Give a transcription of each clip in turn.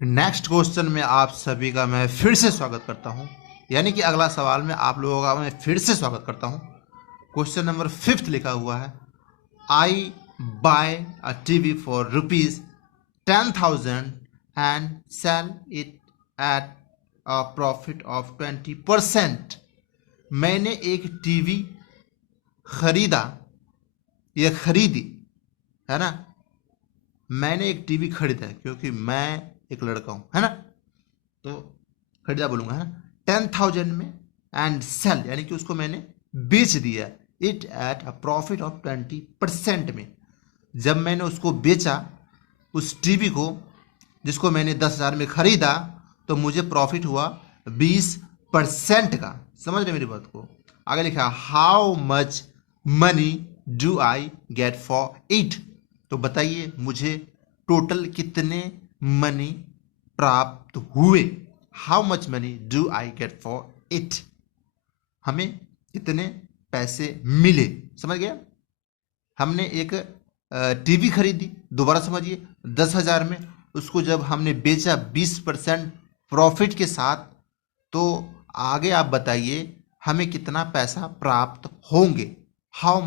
Next question में आप सभी का मैं फिर से स्वागत करता हूं, यानी कि अगला सवाल में आप लोगों का मैं फिर से स्वागत करता हूं। क्वेश्चन नंबर 5 लिखा हुआ है, I buy a TV for ₹10,000 and sell it at a profit of 20%। मैंने एक टीवी खरीदा या खरीदी, है ना। मैंने एक टीवी खरीदा क्योंकि मैं एक लड़का हूं, है ना, तो खरीदा बोलूंगा, है ना, 10,000 में, एंड सेल यानी कि उसको मैंने बेच दिया, it at a profit of 20% में। जब मैंने उसको बेचा, उस टीवी को जिसको मैंने 10,000 में खरीदा, तो मुझे प्रॉफिट हुआ 20% का। समझ रहे मेरी बात को। आगे लिखा, how much money do I get for it. तो बताइए मुझे टोटल कितने मनी प्राप्त हुए। How much money do I get for it, हमें कितने पैसे मिले। समझ गया। हमने एक टीवी खरीदी, दोबारा समझिए, 10,000 में। उसको जब हमने बेचा 20% प्रॉफिट के साथ, तो आगे आप बताइए हमें कितना पैसा प्राप्त होंगे। How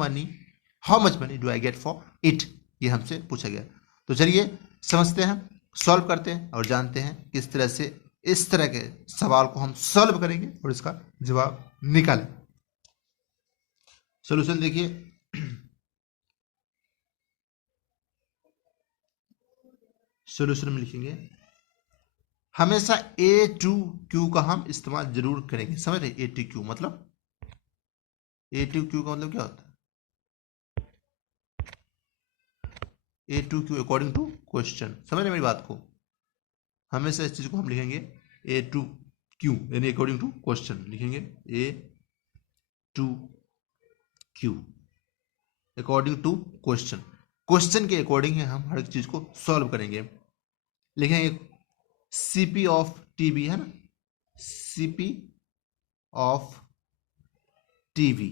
much money do I get for it, ये हमसे पूछा गया। तो चलिए समझते हैं, सॉल्व करते हैं और जानते हैं किस तरह से इस तरह के सवाल को हम सॉल्व करेंगे और इसका जवाब निकालें। सोल्यूशन देखिए, सोल्यूशन में लिखेंगे, हमेशा ए टू क्यू का हम इस्तेमाल जरूर करेंगे। समझ रहे, ए टू क्यू मतलब, ए टू क्यू का मतलब क्या होता है, a to q according to question. समझ रहे मेरी बात को। हमेशा इस चीज को हम लिखेंगे ए टू क्यू, यानी अकॉर्डिंग टू क्वेश्चन लिखेंगे a to q according to question. Question के अकॉर्डिंग ही हम हर एक चीज को सॉल्व करेंगे। लिखेंगे सीपी ऑफ टीवी, है ना, सीपी ऑफ टीवी।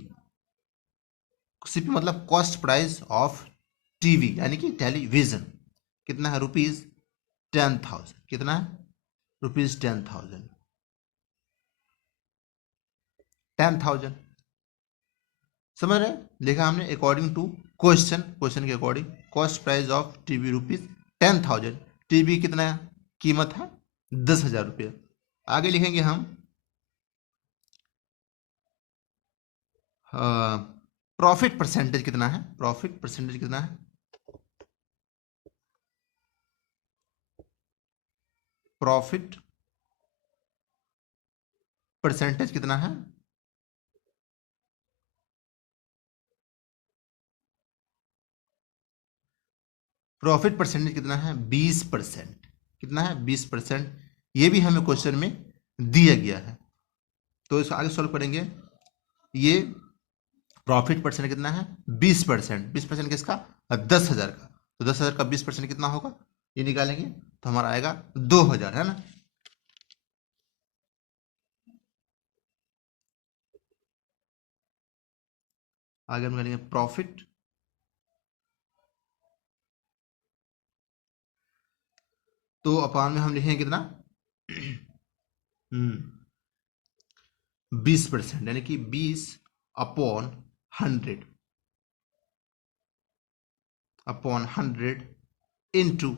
सीपी मतलब कॉस्ट प्राइस ऑफ टीवी, यानी कि टेलीविजन। कितना है, ₹10,000। कितना है, ₹10,000। 10,000 समझ रहे। लिखा हमने अकॉर्डिंग टू क्वेश्चन, क्वेश्चन के according cost price of TV ₹10,000। TV कितना कीमत है, ₹10,000। आगे लिखेंगे हम प्रॉफिट परसेंटेज कितना है, प्रॉफिट परसेंटेज कितना है, प्रॉफिट परसेंटेज कितना है, प्रॉफिट परसेंटेज कितना है, 20%। कितना है, 20%। ये भी हमें क्वेश्चन में दिया गया है, तो इसको आगे सॉल्व करेंगे। ये प्रॉफिट परसेंट कितना है, 20%। 20% किसका, 10,000 का। तो 10,000 का 20% कितना होगा, ये निकालेंगे तो हमारा आएगा 2,000, है ना। आगे हम निकालेंगे प्रॉफिट, तो अपान में हम लिखेंगे कितना, 20%, यानी कि 20/100 इंटू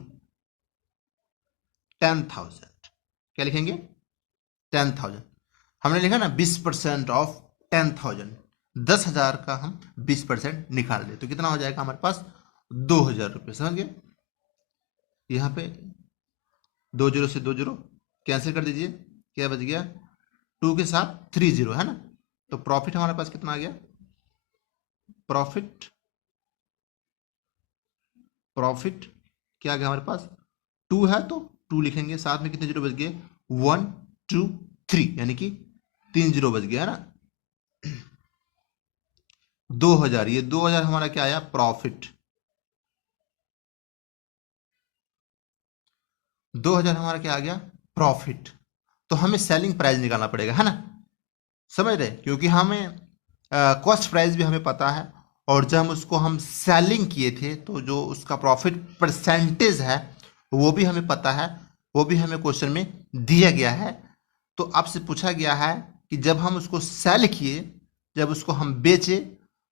10,000। क्या लिखेंगे, 10,000। हमने लिखा ना 20% ऑफ 10,000, 10,000 का हम 20% निकाल दे तो कितना हो जाएगा हमारे पास, ₹2,000। समझ गए। यहाँ पे 2 जीरो से 2 जीरो कैंसिल कर दीजिए, क्या बच गया, 2 के साथ 3 जीरो, है ना। तो प्रॉफिट हमारे पास कितना आ गया, प्रॉफिट, प्रॉफिट क्या आ गया हमारे पास, 2 है तो 2 लिखेंगे, साथ में कितने जीरो बच गए, 1 2 3, यानी कि 3 जीरो बच गया, है ना। 2,000, ये 2,000 हमारा क्या आया, प्रॉफिट। 2,000 हमारा क्या आ गया, प्रॉफिट। तो हमें सेलिंग प्राइस निकालना पड़ेगा, है ना। समझ रहे, क्योंकि हमें कॉस्ट प्राइस भी हमें पता है, और जब हम उसको हम सेलिंग किए थे तो जो उसका प्रॉफिट परसेंटेज है वो भी हमें पता है। वो भी हमें क्वेश्चन में दिया गया है। तो आपसे पूछा गया है कि जब हम उसको सेल किए, जब उसको हम बेचे,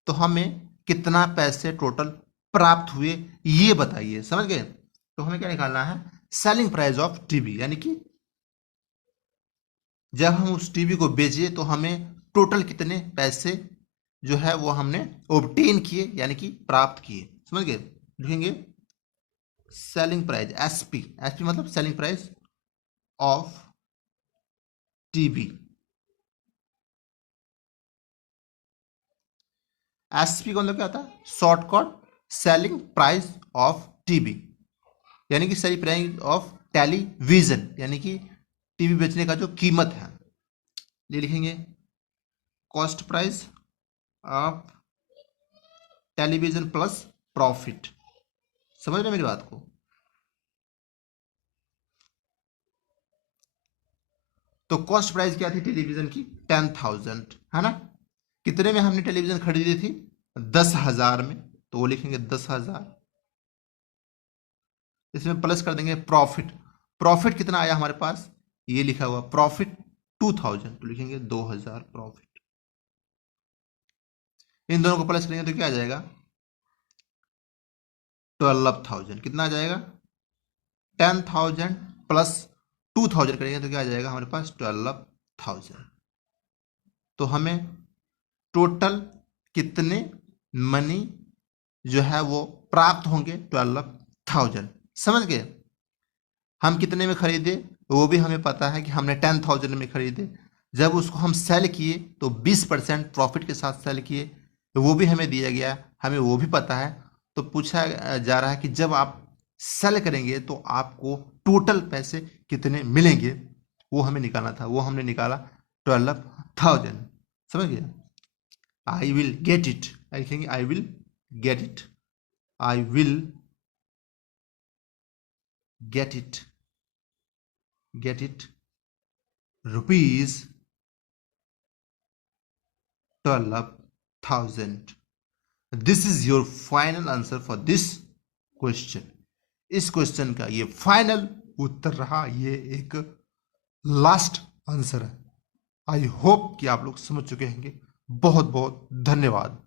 तो हमें कितना पैसे टोटल प्राप्त हुए ये बताइए। समझ गए? तो हमें क्या निकालना है, सेलिंग प्राइस ऑफ टीवी, यानी कि जब हम उस टीवी को बेचे तो हमें टोटल कितने पैसे जो है वो हमने ऑब्टेन किए, यानी कि प्राप्त किए। समझ गए? लिखेंगे सेलिंग प्राइस, एसपी, एसपी मतलब selling price of TV. SP का मतलब क्या होता है, shortcut selling price of TV, यानी कि सेलिंग प्राइस ऑफ टेलीविजन, यानी कि टीवी बेचने का जो कीमत है। ये लिखेंगे cost price of television plus profit. समझ रहे मेरी बात को? तो कॉस्ट प्राइस क्या थी टेलीविजन की, 10,000, है ना। कितने में हमने टेलीविजन खरीदी थी, 10,000 में, तो वो लिखेंगे 10,000। इसमें प्लस कर देंगे प्रॉफिट, प्रॉफिट कितना आया हमारे पास, ये लिखा हुआ प्रॉफिट 2,000, तो लिखेंगे 2,000 प्रॉफिट। इन दोनों को प्लस करेंगे तो क्या आ जाएगा, 12,000। कितना आ जाएगा, 10,000 प्लस 2,000 करेंगे तो क्या आ जाएगा हमारे पास, 12,000। तो हमें टोटल कितने मनी जो है वो प्राप्त होंगे, 12,000। समझ गए? हम कितने में खरीदे वो भी हमें पता है कि हमने 10,000 में खरीदे। जब उसको हम सेल किए तो 20% प्रॉफिट के साथ सेल किए, तो वो भी हमें दिया गया, हमें वो भी पता है। तो पूछा जा रहा है कि जब आप सेल करेंगे तो आपको टोटल पैसे कितने मिलेंगे, वो हमें निकालना था। वो हमने निकाला 12,000। समझ गए? आई विल गेट इट, लिखेंगे I will get it, I will get it rupees 12,000। This is your final answer for this question. इस क्वेश्चन का ये फाइनल उत्तर रहा, ये एक लास्ट आंसर है। आई होप कि आप लोग समझ चुके होंगे। बहुत बहुत धन्यवाद।